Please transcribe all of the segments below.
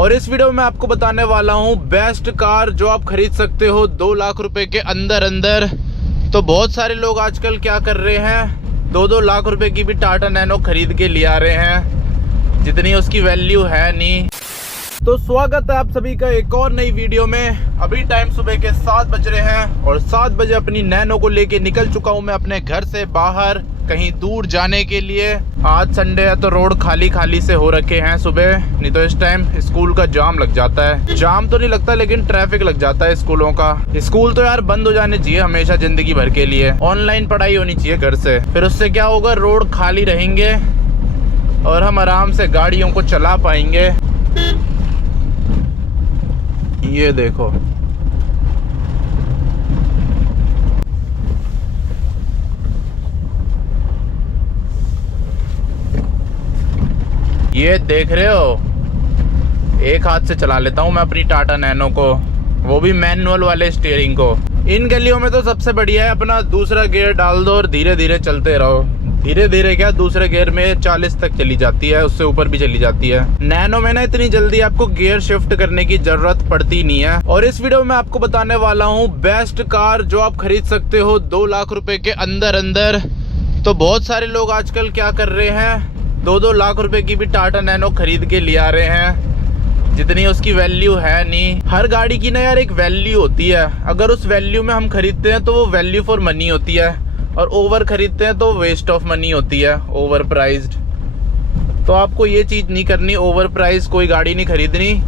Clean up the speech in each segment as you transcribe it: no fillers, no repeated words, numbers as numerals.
और इस वीडियो में आपको बताने वाला हूँ बेस्ट कार जो आप खरीद सकते हो 2 लाख रुपए के अंदर अंदर। तो बहुत सारे लोग आजकल क्या कर रहे हैं, 2-2 लाख रुपए की भी टाटा नैनो खरीद के ले आ रहे हैं, जितनी उसकी वैल्यू है नहीं। तो स्वागत है आप सभी का एक और नई वीडियो में। अभी टाइम सुबह के 7 बज रहे हैं और 7 बजे अपनी नैनो को लेके निकल चुका हूँ मैं अपने घर से बाहर कहीं दूर जाने के लिए। आज संडे है तो रोड खाली खाली से हो रखे हैं सुबह, नहीं तो इस टाइम स्कूल का जाम लग जाता है। जाम तो नहीं लगता लेकिन ट्रैफिक लग जाता है स्कूलों का। स्कूल तो यार बंद हो जाने चाहिए हमेशा जिंदगी भर के लिए, ऑनलाइन पढ़ाई होनी चाहिए घर से। फिर उससे क्या होगा, रोड खाली रहेंगे और हम आराम से गाड़ियों को चला पाएंगे। ये देखो, ये देख रहे हो, एक हाथ से चला लेता हूँ मैं अपनी टाटा नैनो को, वो भी मैनुअल वाले स्टीयरिंग को। इन गलियों में तो सबसे बढ़िया है अपना दूसरा गियर डाल दो और धीरे धीरे चलते रहो। धीरे धीरे क्या, दूसरे गियर में 40 तक चली जाती है, उससे ऊपर भी चली जाती है। नैनो में ना इतनी जल्दी आपको गियर शिफ्ट करने की जरूरत पड़ती नहीं है। और इस वीडियो में आपको बताने वाला हूँ बेस्ट कार जो आप खरीद सकते हो 2 लाख रुपए के अंदर अंदर। तो बहुत सारे लोग आजकल क्या कर रहे हैं, 2-2 लाख रुपए की भी टाटा नैनो खरीद के ले आ रहे हैं, जितनी उसकी वैल्यू है नहीं। हर गाड़ी की ना यार एक वैल्यू होती है, अगर उस वैल्यू में हम खरीदते हैं तो वो वैल्यू फॉर मनी होती है, और ओवर खरीदते हैं तो वेस्ट ऑफ मनी होती है, ओवर प्राइज्ड। तो आपको ये चीज़ नहीं करनी, ओवर प्राइस कोई गाड़ी नहीं खरीदनी।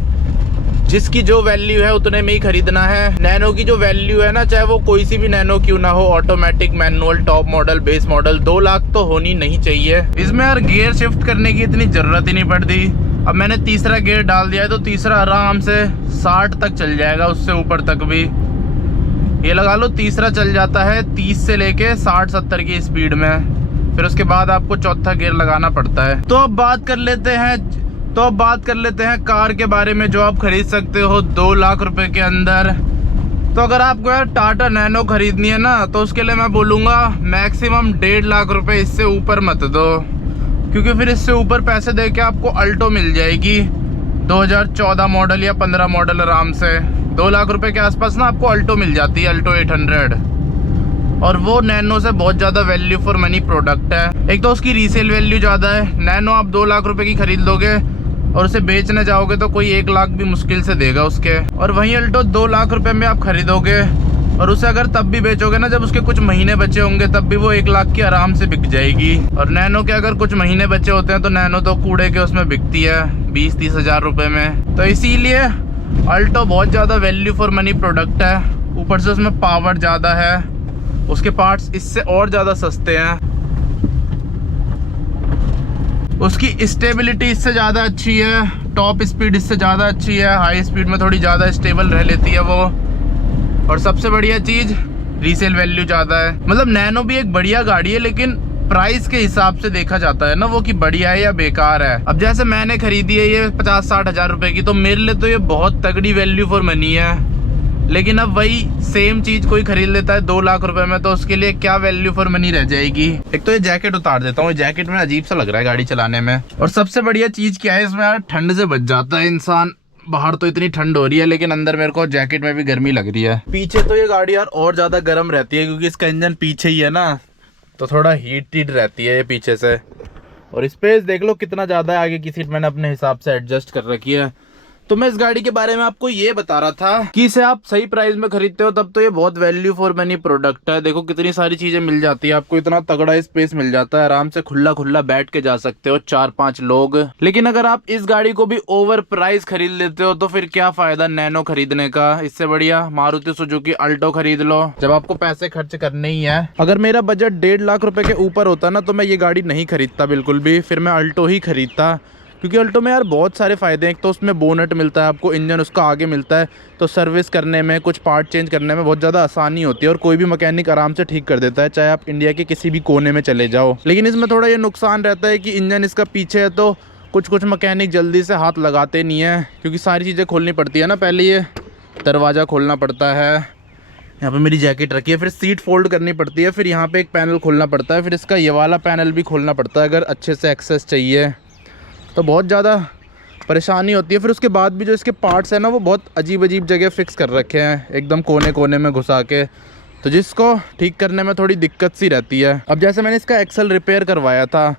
जिसकी जो वैल्यू है उतने में ही खरीदना है। नैनो की जो वैल्यू है ना, चाहे वो कोई सी भी नैनो क्यों ना हो, automatic, manual, top model, base model, 2 lakh तो होनी नहीं चाहिए। इसमें यार गियर शिफ्ट करने की इतनी ज़रूरत ही नहीं पड़ती। अब मैंने तीसरा गियर डाल दिया है तो तीसरा आराम से 60 तक चल जाएगा, उससे ऊपर तक भी। ये लगा लो तीसरा चल जाता है 30 से लेके 60-70 की स्पीड में। फिर उसके बाद आपको चौथा गियर लगाना पड़ता है। तो अब बात कर लेते हैं कार के बारे में जो आप खरीद सकते हो 2 लाख रुपए के अंदर। तो अगर आपको यार टाटा नैनो खरीदनी है ना, तो उसके लिए मैं बोलूँगा मैक्सिमम 1.5 लाख रुपए, इससे ऊपर मत दो, क्योंकि फिर इससे ऊपर पैसे दे के आपको अल्टो मिल जाएगी 2014 मॉडल या 15 मॉडल आराम से। 2 लाख रुपए के आसपास ना आपको अल्टो मिल जाती है, अल्टो 800, और वो नैनो से बहुत ज़्यादा वैल्यू फॉर मनी प्रोडक्ट है। एक तो उसकी रीसेल वैल्यू ज़्यादा है। नैनो आप 2 लाख रुपए की खरीद लोगे और उसे बेचने जाओगे तो कोई 1 लाख भी मुश्किल से देगा उसके। और वहीं अल्टो 2 लाख रुपए में आप खरीदोगे और उसे अगर तब भी बेचोगे ना, जब उसके कुछ महीने बचे होंगे, तब भी वो 1 लाख की आराम से बिक जाएगी। और नैनो के अगर कुछ महीने बचे होते हैं तो नैनो तो कूड़े के उसमें बिकती है 20-30 हज़ार रुपये में। तो इसीलिए अल्टो बहुत ज़्यादा वैल्यू फॉर मनी प्रोडक्ट है। ऊपर से उसमें पावर ज़्यादा है, उसके पार्ट्स इससे और ज़्यादा सस्ते हैं, उसकी स्टेबिलिटी इससे ज़्यादा अच्छी है, टॉप स्पीड इससे ज़्यादा अच्छी है, हाई स्पीड में थोड़ी ज़्यादा स्टेबल रह लेती है वो। और सबसे बढ़िया चीज़, रीसेल वैल्यू ज़्यादा है। मतलब नैनो भी एक बढ़िया गाड़ी है, लेकिन प्राइस के हिसाब से देखा जाता है ना वो, कि बढ़िया है या बेकार है। अब जैसे मैंने खरीदी है ये 50-60 हज़ार रुपए की, तो मेरे लिए तो ये बहुत तगड़ी वैल्यू फॉर मनी है। लेकिन अब वही सेम चीज़ कोई खरीद लेता है 2 लाख रुपए में, तो उसके लिए क्या वैल्यू फॉर मनी रह जाएगी। एक तो ये जैकेट उतार देता हूँ, ये जैकेट में अजीब सा लग रहा है गाड़ी चलाने में। और सबसे बढ़िया चीज़ क्या है, इसमें यार ठंड से बच जाता है इंसान। बाहर तो इतनी ठंड हो रही है, लेकिन अंदर मेरे को जैकेट में भी गर्मी लग रही है। पीछे तो ये गाड़ी यार और ज़्यादा गर्म रहती है, क्योंकि इसका इंजन पीछे ही है ना, तो थोड़ा हीटेड रहती है ये पीछे से। और स्पेस देख लो कितना ज़्यादा है, आगे की सीट मैंने अपने हिसाब से एडजस्ट कर रखी है। तो मैं इस गाड़ी के बारे में आपको ये बता रहा था कि इसे आप सही प्राइस में खरीदते हो तब तो ये बहुत वैल्यू फॉर मनी प्रोडक्ट है। देखो कितनी सारी चीजें मिल जाती है आपको, इतना तगड़ा स्पेस मिल जाता है, आराम से खुला खुला बैठ के जा सकते हो 4-5 लोग। लेकिन अगर आप इस गाड़ी को भी ओवर प्राइस खरीद लेते हो तो फिर क्या फायदा नैनो खरीदने का। इससे बढ़िया मारुति सुजुकी अल्टो खरीद लो, जब आपको पैसे खर्च करने ही है। अगर मेरा बजट 1.5 लाख रुपए के ऊपर होता ना, तो मैं ये गाड़ी नहीं खरीदता बिल्कुल भी, फिर मैं अल्टो ही खरीदता। क्योंकि अल्टो में यार बहुत सारे फ़ायदे हैं। एक तो उसमें बोनट मिलता है आपको, इंजन उसका आगे मिलता है, तो सर्विस करने में, कुछ पार्ट चेंज करने में बहुत ज़्यादा आसानी होती है, और कोई भी मैकेनिक आराम से ठीक कर देता है, चाहे आप इंडिया के किसी भी कोने में चले जाओ। लेकिन इसमें थोड़ा ये नुकसान रहता है कि इंजन इसका पीछे है, तो कुछ मैकेनिक जल्दी से हाथ लगाते नहीं है, क्योंकि सारी चीज़ें खोलनी पड़ती है ना। पहले ये दरवाज़ा खोलना पड़ता है, यहाँ पे मेरी जैकेट रखी है, फिर सीट फोल्ड करनी पड़ती है, फिर यहाँ पे एक पैनल खोलना पड़ता है, फिर इसका ये वाला पैनल भी खोलना पड़ता है अगर अच्छे से एक्सेस चाहिए। तो बहुत ज़्यादा परेशानी होती है। फिर उसके बाद भी जो इसके पार्ट्स हैं ना वो बहुत अजीब अजीब जगह फिक्स कर रखे हैं, एकदम कोने कोने में घुसा के, तो जिसको ठीक करने में थोड़ी दिक्कत सी रहती है। अब जैसे मैंने इसका एक्सल रिपेयर करवाया था,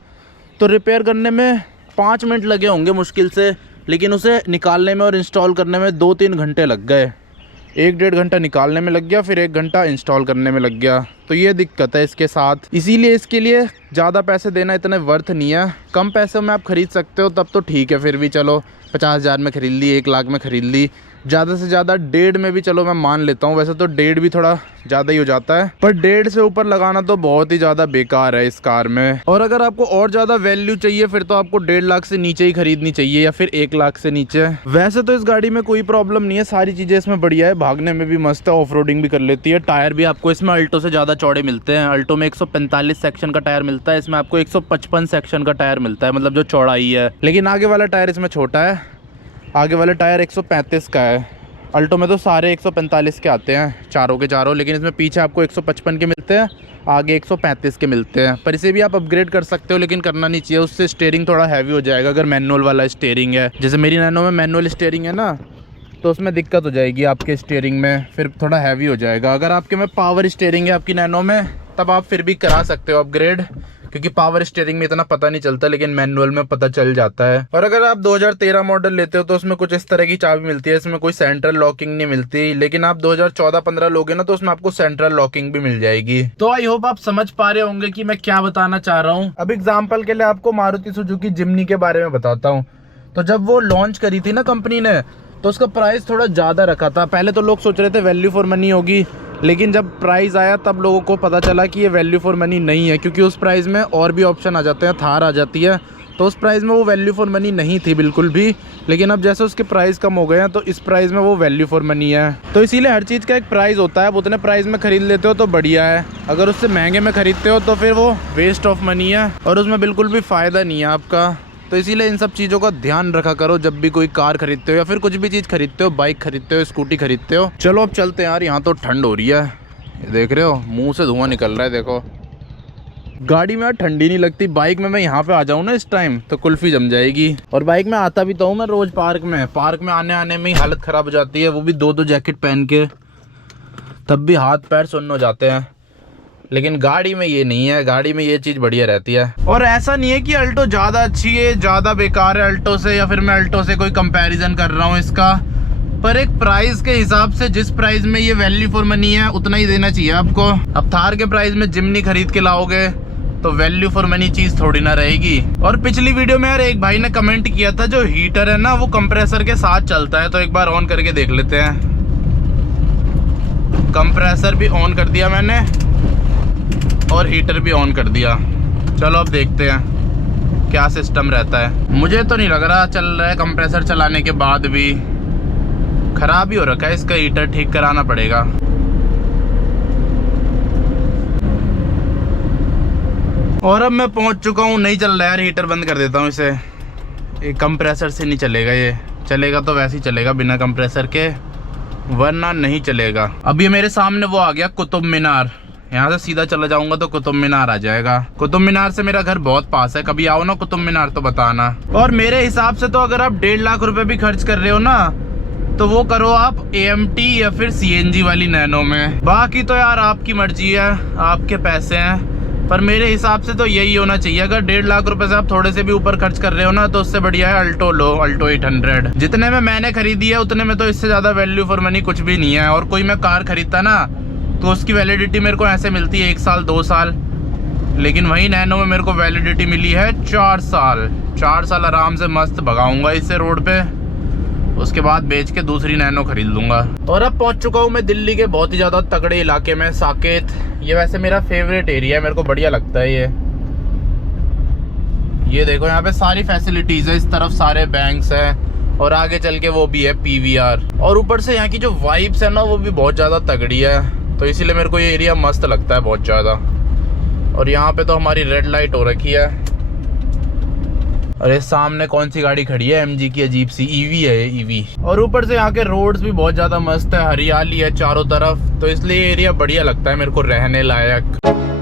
तो रिपेयर करने में 5 मिनट लगे होंगे मुश्किल से, लेकिन उसे निकालने में और इंस्टॉल करने में 2-3 घंटे लग गए। 1-1.5 घंटा निकालने में लग गया, फिर 1 घंटा इंस्टॉल करने में लग गया। तो ये दिक्कत है इसके साथ, इसीलिए इसके लिए ज़्यादा पैसे देना इतने वर्थ नहीं है। कम पैसों में आप ख़रीद सकते हो तब तो ठीक है, फिर भी चलो 50,000 में ख़रीद ली, 1 लाख में ख़रीद ली, ज़्यादा से ज़्यादा 1.5 में भी चलो मैं मान लेता हूँ। वैसे तो 1.5 भी थोड़ा ज़्यादा ही हो जाता है, पर 1.5 से ऊपर लगाना तो बहुत ही ज़्यादा बेकार है इस कार में। और अगर आपको और ज़्यादा वैल्यू चाहिए फिर तो आपको 1.5 लाख से नीचे ही खरीदनी चाहिए, या फिर 1 लाख से नीचे। वैसे तो इस गाड़ी में कोई प्रॉब्लम नहीं है, सारी चीज़ें इसमें बढ़िया है, भागने में भी मस्त है, ऑफ रोडिंग भी कर लेती है। टायर भी आपको इसमें अल्टो से ज़्यादा चौड़े मिलते हैं। अल्टो में 145 सेक्शन का टायर मिलता है, इसमें आपको 155 सेक्शन का टायर मिलता है, मतलब जो चौड़ाई है। लेकिन आगे वाला टायर इसमें छोटा है, आगे वाला टायर 135 का है। अल्टो में तो सारे 145 के आते हैं चारों के चारों, लेकिन इसमें पीछे आपको 155 के मिलते हैं, आगे 135 के मिलते हैं। पर इसे भी आप अपग्रेड कर सकते हो, लेकिन करना नहीं चाहिए, उससे स्टीयरिंग थोड़ा हैवी हो जाएगा। अगर मैनुअल वाला स्टीयरिंग है, जैसे मेरी नैनो में मैनुअल स्टीयरिंग है ना, तो उसमें दिक्कत हो जाएगी आपके स्टीयरिंग में, फिर थोड़ा हैवी हो जाएगा। अगर आपके में पावर स्टीयरिंग है आपकी नैनो में, तब आप फिर भी करा सकते हो अपग्रेड, क्योंकि पावर स्टीयरिंग में इतना पता नहीं चलता, लेकिन मैनुअल में पता चल जाता है। और अगर आप 2013 मॉडल लेते हो तो उसमें कुछ इस तरह की चाबी मिलती है, इसमें कोई सेंट्रल लॉकिंग नहीं मिलती। लेकिन आप 2014-15 लोगे ना तो उसमें आपको सेंट्रल लॉकिंग भी मिल जाएगी। तो आई होप आप समझ पा रहे होंगे कि मैं क्या बताना चाह रहा हूँ। अब एग्जाम्पल के लिए आपको मारुति सुजुकी जिम्नी के बारे में बताता हूँ। तो जब वो लॉन्च करी थी ना कंपनी ने, तो उसका प्राइस थोड़ा ज़्यादा रखा था। पहले तो लोग सोच रहे थे वैल्यू फॉर मनी होगी, लेकिन जब प्राइस आया तब लोगों को पता चला कि ये वैल्यू फॉर मनी नहीं है, क्योंकि उस प्राइस में और भी ऑप्शन आ जाते हैं, थार आ जाती है। तो उस प्राइस में वो वैल्यू फॉर मनी नहीं थी बिल्कुल भी। लेकिन अब जैसे उसके प्राइस कम हो गए हैं तो इस प्राइस में वो वैल्यू फॉर मनी है। तो इसीलिए हर चीज़ का एक प्राइस होता है, आप उतने प्राइस में ख़रीद लेते हो तो बढ़िया है। अगर उससे महंगे में ख़रीदते हो तो फिर वो वेस्ट ऑफ मनी है और उसमें बिल्कुल भी फ़ायदा नहीं है आपका। तो इसीलिए इन सब चीज़ों का ध्यान रखा करो जब भी कोई कार खरीदते हो या फिर कुछ भी चीज़ खरीदते हो, बाइक खरीदते हो, स्कूटी खरीदते हो। चलो अब चलते हैं यार, यहाँ तो ठंड हो रही है, देख रहे हो मुंह से धुआं निकल रहा है। देखो गाड़ी में यार ठंडी नहीं लगती, बाइक में मैं यहाँ पे आ जाऊँ ना इस टाइम तो कुल्फी जम जाएगी। और बाइक में आता भी तो हूँ मैं रोज़ पार्क में आने में ही हालत ख़राब हो जाती है, वो भी 2-2 जैकेट पहन के, तब भी हाथ पैर सुन्न हो जाते हैं। लेकिन गाड़ी में ये नहीं है, गाड़ी में ये चीज़ बढ़िया रहती है। और ऐसा नहीं है कि अल्टो ज़्यादा अच्छी है, ज़्यादा बेकार है अल्टो से, या फिर मैं अल्टो से कोई कंपैरिजन कर रहा हूँ इसका। पर एक प्राइस के हिसाब से जिस प्राइस में ये वैल्यू फॉर मनी है उतना ही देना चाहिए आपको। अब थार के प्राइस में जिम्नी खरीद के लाओगे तो वैल्यू फॉर मनी चीज़ थोड़ी ना रहेगी। और पिछली वीडियो में यार एक भाई ने कमेंट किया था, जो हीटर है ना वो कंप्रेसर के साथ चलता है, तो एक बार ऑन करके देख लेते हैं। कंप्रेसर भी ऑन कर दिया मैंने और हीटर भी ऑन कर दिया। चलो अब देखते हैं क्या सिस्टम रहता है। मुझे तो नहीं लग रहा चल रहा है, कंप्रेसर चलाने के बाद भी खराब ही हो रखा है इसका हीटर, ठीक कराना पड़ेगा। और अब मैं पहुंच चुका हूँ, नहीं चल रहा यार, हीटर बंद कर देता हूँ इसे। ये कंप्रेसर से नहीं चलेगा, ये चलेगा तो वैसे ही चलेगा बिना कंप्रेसर के, वरना नहीं चलेगा। अब ये मेरे सामने वो आ गया कुतुब मीनार, यहाँ से सीधा चला जाऊंगा तो कुतुब मीनार आ जाएगा। कुतुब मीनार से मेरा घर बहुत पास है, कभी आओ ना कुतुब मीनार तो बताना। और मेरे हिसाब से तो अगर आप 1.5 लाख रुपए भी खर्च कर रहे हो ना, तो वो करो आप AMT या फिर CNG वाली नैनो में। बाकी तो यार आपकी मर्जी है, आपके पैसे हैं, पर मेरे हिसाब से तो यही होना चाहिए। अगर 1.5 लाख रुपए से आप थोड़े से भी ऊपर खर्च कर रहे हो ना, तो उससे बढ़िया है अल्टो लो, अल्टो 800। जितने में मैंने खरीदी है उतने में तो इससे ज़्यादा वैल्यू फॉर मनी कुछ भी नहीं है। और कोई मैं कार खरीदता ना तो उसकी वैलिडिटी मेरे को ऐसे मिलती है 1 साल 2 साल, लेकिन वही नैनो में मेरे को वैलिडिटी मिली है 4 साल। 4 साल आराम से मस्त भगाऊंगा इससे रोड पे, उसके बाद बेच के दूसरी नैनो खरीद लूंगा। और अब पहुंच चुका हूँ मैं दिल्ली के बहुत ही ज़्यादा तगड़े इलाके में, साकेत। ये वैसे मेरा फेवरेट एरिया है, मेरे को बढ़िया लगता है ये देखो यहाँ पे सारी फैसिलिटीज़ है, इस तरफ सारे बैंक्स हैं और आगे चल के वो भी है PVR। और ऊपर से यहाँ की जो वाइब्स है ना वो भी बहुत ज़्यादा तगड़ी है, तो इसीलिए मेरे को ये एरिया मस्त लगता है बहुत ज़्यादा। और यहाँ पे तो हमारी रेड लाइट हो रखी है। अरे सामने कौन सी गाड़ी खड़ी है, MG की अजीब सी, EV है ये, EV। और ऊपर से यहाँ के रोड्स भी बहुत ज़्यादा मस्त है, हरियाली है चारों तरफ, तो इसलिए एरिया बढ़िया लगता है मेरे को रहने लायक।